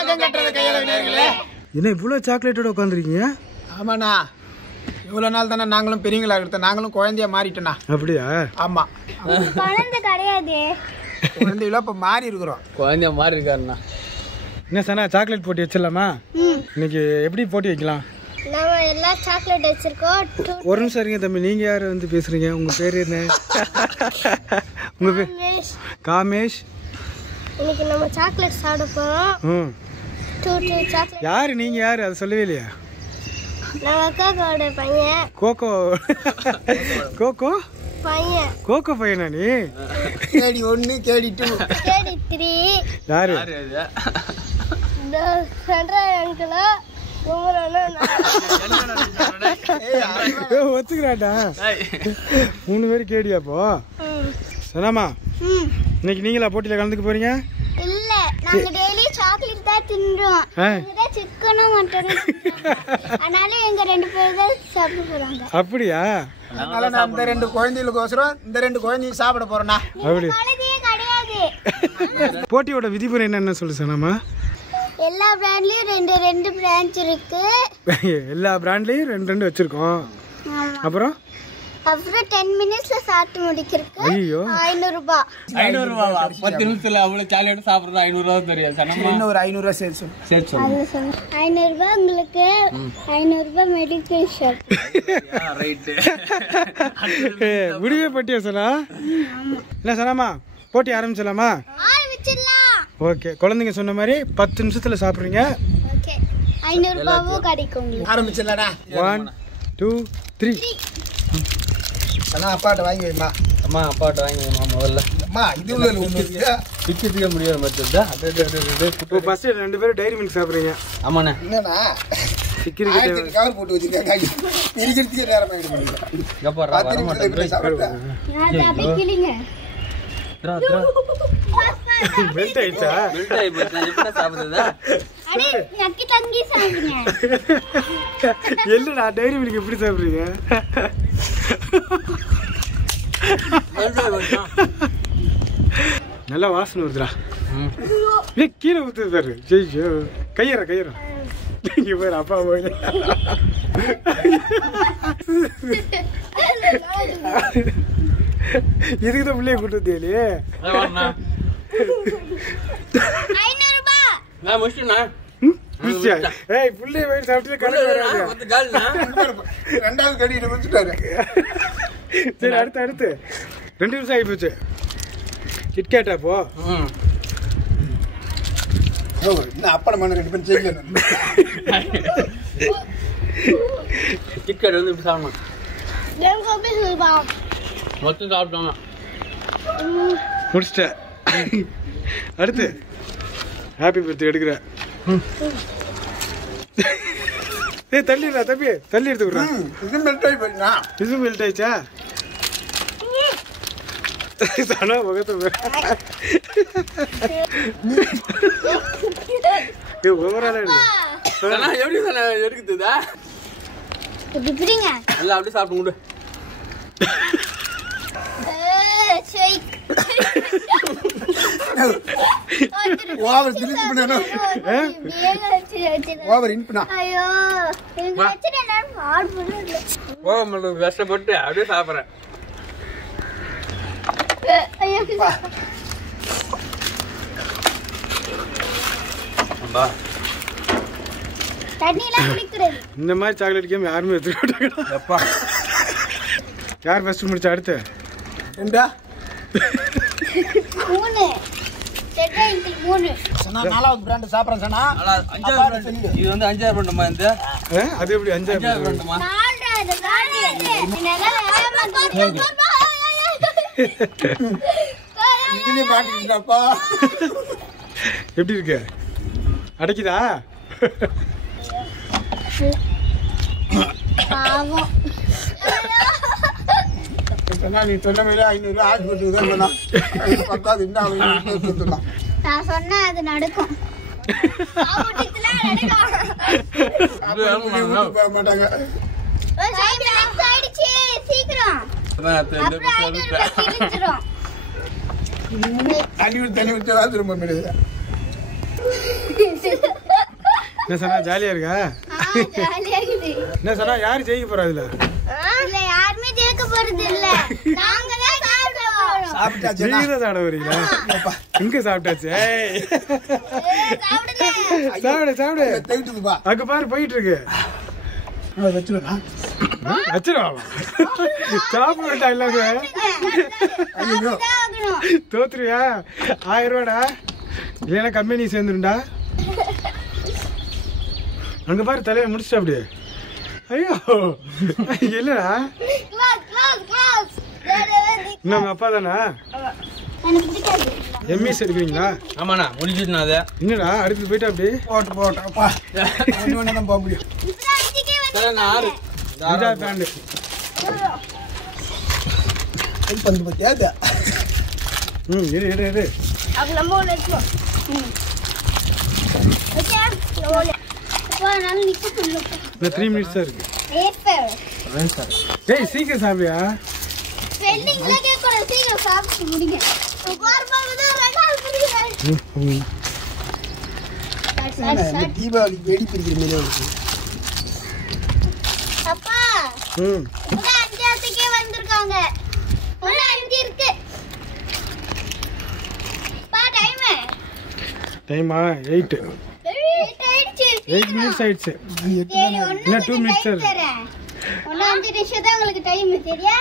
வணக்கம் கட்டுறது கையாளவு நேயர்களே. என்ன இவ்வளோ சாக்லேட்டோட உட்காந்துருக்கீங்க? ஆமாண்ணா, இவ்வளோ நாள் தானே நாங்களும் பெரியவங்களா எடுத்தோம், நாங்களும் குழந்தையா மாறிட்டோண்ணா. அப்படியா? ஆமா, குழந்தை கிடையாது, குழந்தைகளா இப்போ மாறி இருக்கிறோம். குழந்தைய மாறி இருக்காருண்ணா. என்ன சனா, சாக்லேட் போட்டி வச்சிடலாமா? இன்னைக்கு எப்படி போட்டி வைக்கலாம்? நம்ம எல்லா சாக்லேட் வச்சிருக்கோம். ஒரு நிமிஷம் இருங்க தம்பி, நீங்க யாரு வந்து பேசுறீங்க? உங்க பேர் என்ன? உங்க பேர் காமேஷ். இன்னைக்கு நம்ம சாக்லேட் சாப்பிட போறோம். சாக்லேட். யாரு நீங்க? யாரு அதை சொல்லவே இல்லையா? நம்ம அக்காவோட பையன். கோகோ. கோகோ பையன். கோகோ பையனா நீ? கேடி 1 கேடி 2 கேடி 3. யாரு? இந்த சென்ட்ரல் அங்கிளா ஒத்துக்கிறாட்டா? 3 பேர் கேடியாப்போ. சனாமா, இன்னைக்கு நீங்களா போட்டியில கலந்துக்க போறீங்க? இல்ல, நாங்க டெய்லி சாக்லேட் தான் தின்றோம். இதுல சிக்கனும் மட்டனும். அதனால எங்க 2 பேர் தான் சாப்பிட போறாங்க. அப்படியா? அதனால நான் இந்த 2 குழந்தைகளுக்கோசரம் இந்த 2 குழந்தையும் சாப்பிட போறேன்னா. அப்படி குழந்தையே கிடையாது. போட்டியோட விதிமுறை என்னன்னு சொல்லு சனாமா. எல்லா பிராண்ட்லயும் 2 பிரான்ச் இருக்கு. எல்லா பிராண்ட்லயும் 2 வச்சிருக்கோம். அப்புறம் 10 மினிட்ஸ்ல சாப்பிட்டு முடிக்கிறதுக்கு ஐயோ 500 ரூபாய். 500 ரூபாவா? 10 நிமிஷத்துல அவ்வளவு சாக்லேட் சாப்பிடுறது 500 ரூபா தெரியாது. இன்னும் ஒரு 500 ரூபாய் சேர்த்து சரி 500 ரூபாய் உங்களுக்கு, 500 ரூபாய் மெடிக்கல் ஷாப். ரைட்டு. முடிவே பட்டியா சனா? என்ன சனாமா, போட்டி ஆரம்பிச்சலாமா? ஆரம்பிச்சிடலாம். ஓகே, குழந்தைங்க சொன்ன மாதிரி 10 நிமிஷத்துல சாப்பிடுறீங்க. ஓகே, 500 ரூபாயும் கிடைக்கும் உங்களுக்கு. ஆரம்பிச்சிடலாடா. 1 2 3. அண்ணா அப்பாட்ட வாங்கி வைமா. அம்மா அப்பாட்ட வாங்கி வைமா முதல்ல. அம்மா இது உள்ள ஒண்ணு இருக்கு. பிச்சுக்க முடியாத மத்ததா. இப்போ ஃபர்ஸ்ட் 2 பேரும் டைரி மில்க் சாப்பிடுறீங்க. ஆமாண்ணே. என்னண்ணா சிக்கிரிக்கிட்ட கவர் போட்டு வச்சிருக்காங்க. பிரிக்கிறதுக்கே நேரம் ஆயிடுது. கப்பா வர மாட்டேன். நான் அப்படியே கிளிங்க. மெல்ட் ஆயிடுச்சா? மெல்ட் ஆயி போச்சு. நான் எப்படி சாப்பிடுறதா? அடே நக்கி தங்கி சாப்பிடுங்க. இல்லடா, டைரி மில்க் எப்படி சாப்பிடுறீங்க? நல்லா வாசனை வருதுடா. கீழே ஊத்துது பாரு. ஜெய்ஜோ கையற இங்க பாரு, அப்பா போய் இதுக்குதான் பிள்ளைய கூட்டு வந்தேன். 500 ரூபாய். நான் முடிச்சுட்டேண்ணா. ஏய் புள்ளைய போய் சாப்பிட்டு கணக்கு வராது. ரெண்டாவது கடிட்டு முடிச்சுட்டாரு. சரி, அடுத்து 2 நிமிஷம் ஆகி போச்சு. கிட்கேட்டா போ. இன்னும் அப்பட மண்ணு 2 பேரும் செய்யல. கிட்கேட் வந்து இப்படி சாப்பிடணும். எங்க போய் சொல்லுவா. மொத்தம் சாப்பிட்டோம். முடிச்சிட்டேன். அடுத்து ஹாப்பி பர்த்டே எடுக்கிறேன். ஏய் தள்ளிடுறா தம்பி, தள்ளி எடுத்துக்கிறேன். இது மெல்ட் ஆகி போயிடுண்ணா. இது மெல்ட் ஆயிடுச்சா? தானா முகத்தை ஓவரால எப்படி எடுக்குதுதா? இப்படி பிடிங்க. எல்லாம் அப்படியே சாப்பிட்டு கொடு. ஓவர் திருப்பி பண்ணணும். ஓவர் இன்புனா. ஐயோ, இங்க வச்சிட்டு நான் பால் போடுறேன். ஓ கஷ்டப்பட்டு அப்படியே சாப்பிட்றேன். ஐயோ, தண்ணியெல்லாம் குடிக்கிறது. இந்த மாதிரி சாக்லேட் கேம் யாருமே எடுத்துக்க மாட்டாங்க. எப்பா யார் ஃபர்ஸ்ட் முடிச்சா? அடுத்து 2 3 செட்டா இங்க 3. சொன்னா 4வது பிராண்ட் சாப்பிடுறேன் சொன்னா. 5வது பிராண்ட். இது வந்து 5வது பிராண்ட்மா இந்த. அது எப்படி 5வது பிராண்ட்மா? 4வது பிராண்ட். இதுலயே பாட்டுட்டப்பா. எப்படி இருக்கு? அடைக்குதா? பாவம். நீ சொன்ன மாதிரி 500 ரூபாய் ஹாஸ்பிட்டலுக்கு தான் சொன்னா. பக்காது இன்னும் நான் சொன்னா அது நடக்கும். மாட்டாங்க. சீக்கிரம் தண்ணி விட்டு திரும்ப என்ன சொன்னா ஜாலியா இருக்கா? ஜாலியா இருக்குது. என்ன சொன்னா யாரு ஜெயிக்க போறா இதுல? இல்ல யாருமே ஜெயிக்க போறது இல்ல. நாங்க தான் சாப்பிட போறோம். சாப்பிட்டாச்சு நீங்க தான் சாப்பிட வரீங்களா? இங்க சாப்பிட்டாச்சு. சாப்பிடு சாப்பிடு. தேய்ட்டுதுப்பா. அங்க பாரு போயிட்டு இருக்கு. வச்சுருவா வச்சிருவா. சாப்பிட இல்லாத தோத்துருவியா? 1000 ரூபாடா. இல்லைன்னா கம்பெனி சேர்ந்துருண்டா. அங்க பாரு தலையை முடிச்சிட்டா அப்படியே. ஐயோ இல்லடா. நம்ம அப்பா தானா? எம்இஸ் எடுக்கிறீங்களா? ஆமாண்ணா முடிச்சுட்டுண்ணா அதை. என்னடா அடுத்து போயிட்டா அப்படி போட்டு போட்டோம்ப்பா. ஒன்று தான் போக முடியும். இதா பேண்டு வந்து பார்த்தியா? இரு இரு இரு. இந்த 3 மினிட்ஸ் தான் இருக்கு. டேய் சீக்கிரம் சாப்பிடியா? தீபாவளி வெடி பிடிக்கிற மாதிரி இருக்கு. அப்பா அஞ்சாத்துக்கே வந்திருக்காங்க. ஒரு 5 இருக்கு. பா டைமா 8 மினிட்ஸ் ஆயிடுச்சு. இன்னும் 2 மினிட்ஸ் தான் இருக்கு. 5 நிமிஷம் தான் உங்களுக்கு டைம் தெரியா?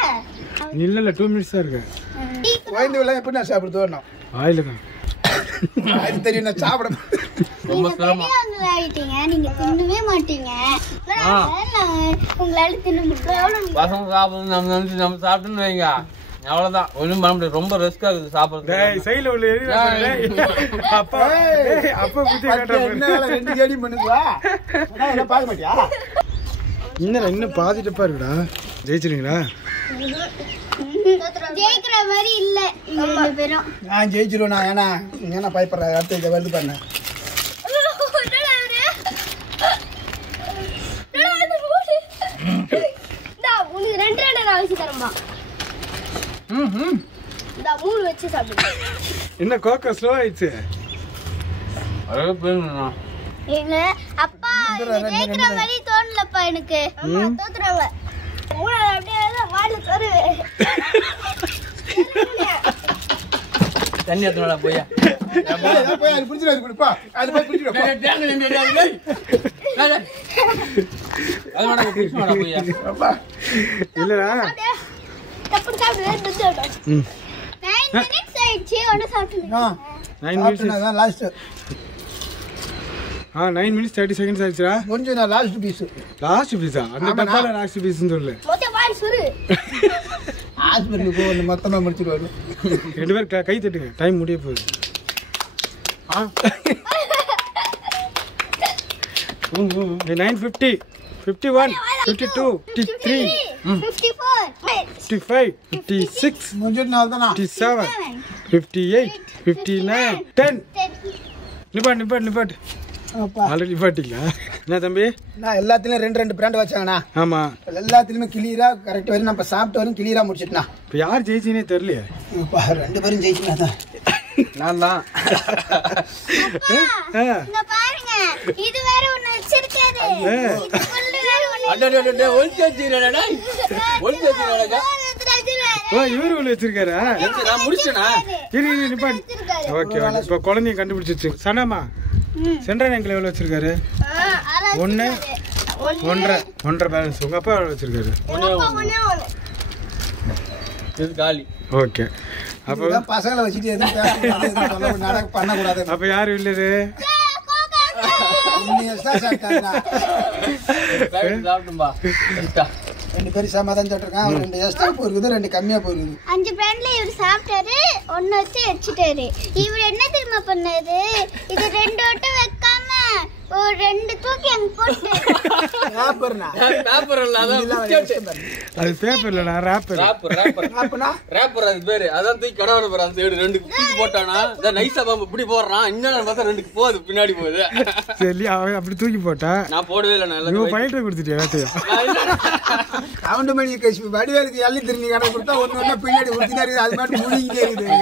இல்ல 2 மினிட்ஸ் தான் இருக்கு. குழந்தைகள்லாம் எப்படி நான் சாப்பிட தோணும்? ஆயில தான் அது தெரியும். நான் சாப்பிட ரொம்ப சிரமம். ஆயிட்டீங்க. நீங்க தின்னவே மாட்டீங்க. உங்களால தின்ன முடியாது. பசங்க சாப்பிடணும் நம்ம நினைச்சு நம்ம சாப்பிட்டுன்னு வைங்க, அவ்வளவுதான். ஒன்றும் பண்ண முடியாது. ரொம்ப ரிஸ்கா இருக்குது சாப்பிடுறது. டேய் சைடுல உள்ள அப்பா அப்பா புத்தி காட்டுற என்ன 2 கேடி பண்ணுவா? நான் பார்க்க மாட்டியா? இன்னும் பாதி டப்பா இருக்குடா. ஜெயிச்சிருங்களா? ஜெயிக்கிற மாதிரி இல்ல இங்க 2 பேரும். நான் ஜெயிச்சிருவேன். நான் ஏன்னா பயப்படுறேன். அடுத்த இதை வருது பண்ண உனக்கு 2 நான் வச்சு தரமா? இந்த 3 வச்சு சாப்பிடு. என்ன கோக்கா ஸ்லோ ஆயிடுச்சு. அழகா போயிருந்தா எங்க அப்பா ஜெயிக்கிற மாதிரி தோணலப்பா எனக்கு. அம்மா தோத்துறாங்க. அப்படியே வாயில தருவே. தண்ணி எடுத்துடா போய். போய் அது பிடிச்சிடாது கொடுப்பா. அது போய் பிடிச்சிடுப்பா. அது வேணா பிடிச்சிடா போய். அப்பா இல்லடா தப்பு சாப்பிடு. 9 minutes ஆயிடுச்சு. ஒண்ணு சாப்பிடுங்க. 9 மினிட்ஸ் நான் லாஸ்ட் 9 மினிட்ஸ் 30 செகண்ட்ஸ் ஆயிடுச்சுடா. கொஞ்சம் நான் லாஸ்ட் பீஸ். லாஸ்ட் பீஸா? அந்த டப்பால லாஸ்ட் பீஸ்னு சொல்லு. மொத்த வாய் சுரு. ஹாஸ்பிட்டலுக்கு போய் வந்து மொத்தமாக முடிச்சிடுவாரு. 2 பேர் கை தட்டுங்க. டைம் முடிய போகுது. 9:50 51 52 53 54 55 56 முடிஞ்சிட்டு நாள் தானா? 57 58 59 10. நிப்பாட்டு அப்பா ஆல்ரெடி நிப்பாட்டிங்களா? என்ன தம்பி? நான் எல்லாத்துலயும் 2 பிராண்ட் வச்சாங்கண்ணா. ஆமா எல்லாத்துலயுமே கிளியரா கரெக்ட் வரையும் நம்ம சாப்பிட்டு வரையும் கிளியரா முடிச்சிட்டா. இப்போ யார் ஜெயிச்சினே தெரியலையே. 2 பேரும் ஜெயிச்சுனா தான் நான் தான். இங்க பாருங்க. இது வேற ஒண்ணு வச்சிருக்காரு. இது ஃபுல்லு வேற ஒண்ணு. அடடடடே ஒளிச்சேச்சிரடா. ஒளிச்சேச்சிரடா. ஓ இவரு உள்ள வச்சிருக்காரா? நான் முடிச்சேனா? இரு நிப்பாட்டி. ஓகே இப்போ குழந்தைய கண்டுபிடிச்சிருச்சு. சனாமா சென்ட்ரல் ஆங்கிள் எவ்வளோ வச்சிருக்காரு? 1 1.5 பேலன்ஸ். உங்க அப்பா எவ்வளோ வச்சிருக்காரு? இது காலி. ஓகே அப்போ பசங்களை வச்சுட்டு எதுவும் பேசக்கூடாது, நடக்க பண்ணக்கூடாது. அப்போ யார் இல்லது? சாப்பிட்டும்பா. 2 பேரும் சமாதானம் சொல்லிருக்கான். 2 எக்ஸ்ட்ரா போயிருக்குது, 2 கம்மியா போயிருக்குது. 5 பிராண்ட்ல இவர் சாப்பிட்டாரு. 1 வச்சு வச்சுட்டாரு. இவர் என்ன தெரியுமா பண்ணாரு? இது 2 வட்டம் வைக்காம ஒரு 2 தூக்கி அங்க போட்டு. பேப்பர் இல்ல, அதான் பிஸ்கட். அது பேப்பர் இல்லடா, ராப்பர். ராப்பர் அது பேரு. அதான் தூக்கி கடவுள போற அந்த சைடு 2 தூக்கி போட்டானா, அத நைஸா இப்படி போடுறான். இன்னொரு பார்த்தா 2 போகுது, பின்னாடி போகுது. சரி அவன் அப்படி தூக்கி போட்டா நான் போடவே இல்லை. நான் நீ ஃபைல்டர் கொடுத்துட்டியா எல்லாத்தையும்? கவுண்ட் மணி வடிவேலுக்கு எள்ளி திருநி கடை கொடுத்தா ஒண்ணு பின்னாடி ஊத்தினா இருக்குது. அது மட்டும் முடிஞ்சே இருக்குது.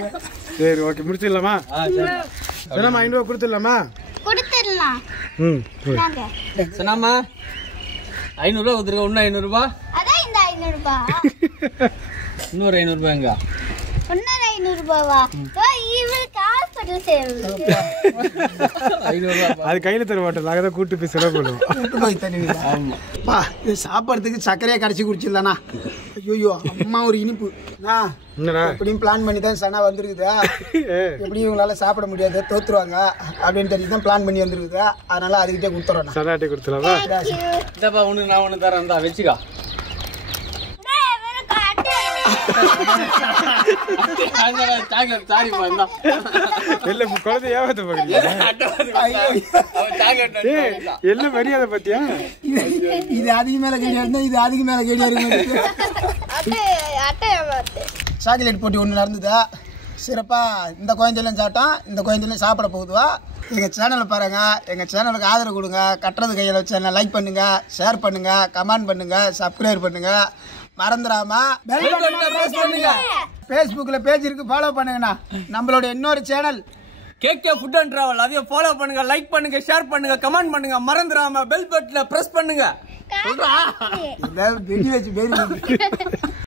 சரி ஓகே முடிச்சிடலாமா? வேணாமா 500 ரூபா கொடுத்துடலாமா? கொடுத்துடலாம். நாங்க சொன்னாமா 500 ரூபா கொடுத்துருக்க. இன்னும் 500 ரூபா. அதான் இந்த 500 ரூபாய். இன்னொரு 500 ரூபாய் எங்க? இன்னொரு 500 ரூபாவா? இவருக்கு ஹாஸ்பிட்டல் சேவை. 500 ரூபா அது கையில தர மாட்டோம். நாங்க தான் கூட்டு போய் செலவு பண்ணுவோம். ஆமா இது சாப்பிட்றதுக்கு சர்க்கரையை கரைச்சி குடிச்சிடலாண்ணா. ஐயோ அம்மா ஒரு இனிப்பு எப்படியும் பிளான் பண்ணி தான் சனா வந்துருக்குதா. எப்படியும் இவங்களால சாப்பிட முடியாது, தோத்துருவாங்க அப்படின்னு தெரிஞ்சு தான் பிளான் பண்ணி வந்துருக்குது. அதனால அதுக்கிட்டே கொடுத்துறோம். சனாட்டே கொடுத்துலாமா? இதப்பா உனக்கு நான் ஒன்று தரேன். தான் வச்சுக்கா. குழந்தை ஏமாத்த பாக்குறீங்க. எல்லாம் மரியாதை பத்தியா? இது அதிக மேல கேடியா இருந்தா இது அதிக மேல கேடியா இருக்கு. சாக்லேட் போட்டி ஒன்று நடந்ததா சிறப்பா. இந்த குழந்தையிலும் சாப்பிட்டோம், இந்த குழந்தையிலும் சாப்பிட போகுதுவா. எங்கள் சேனலை பாருங்க, எங்கள் சேனலுக்கு ஆதரவு கொடுங்க. கட்டுறது கையில் சேனலை லைக் பண்ணுங்க, ஷேர் பண்ணுங்க, கமெண்ட் பண்ணுங்க, சப்ஸ்கிரைப் பண்ணுங்க. மறந்துடாம பெல் பட்டனை பிரஸ் பண்ணுங்க. ஃபேஸ்புக்கில் பேஜ் இருக்கு, ஃபாலோ பண்ணுங்கண்ணா. நம்மளோட இன்னொரு channel KK food and travel. அதையும் ஃபாலோ பண்ணுங்க, லைக் பண்ணுங்க, ஷேர் பண்ணுங்க, கமெண்ட் பண்ணுங்க. மறந்துடாம பெல் பட்டனை பிரஸ் பண்ணுங்க. காட்டு. வெடி வச்சு பேரு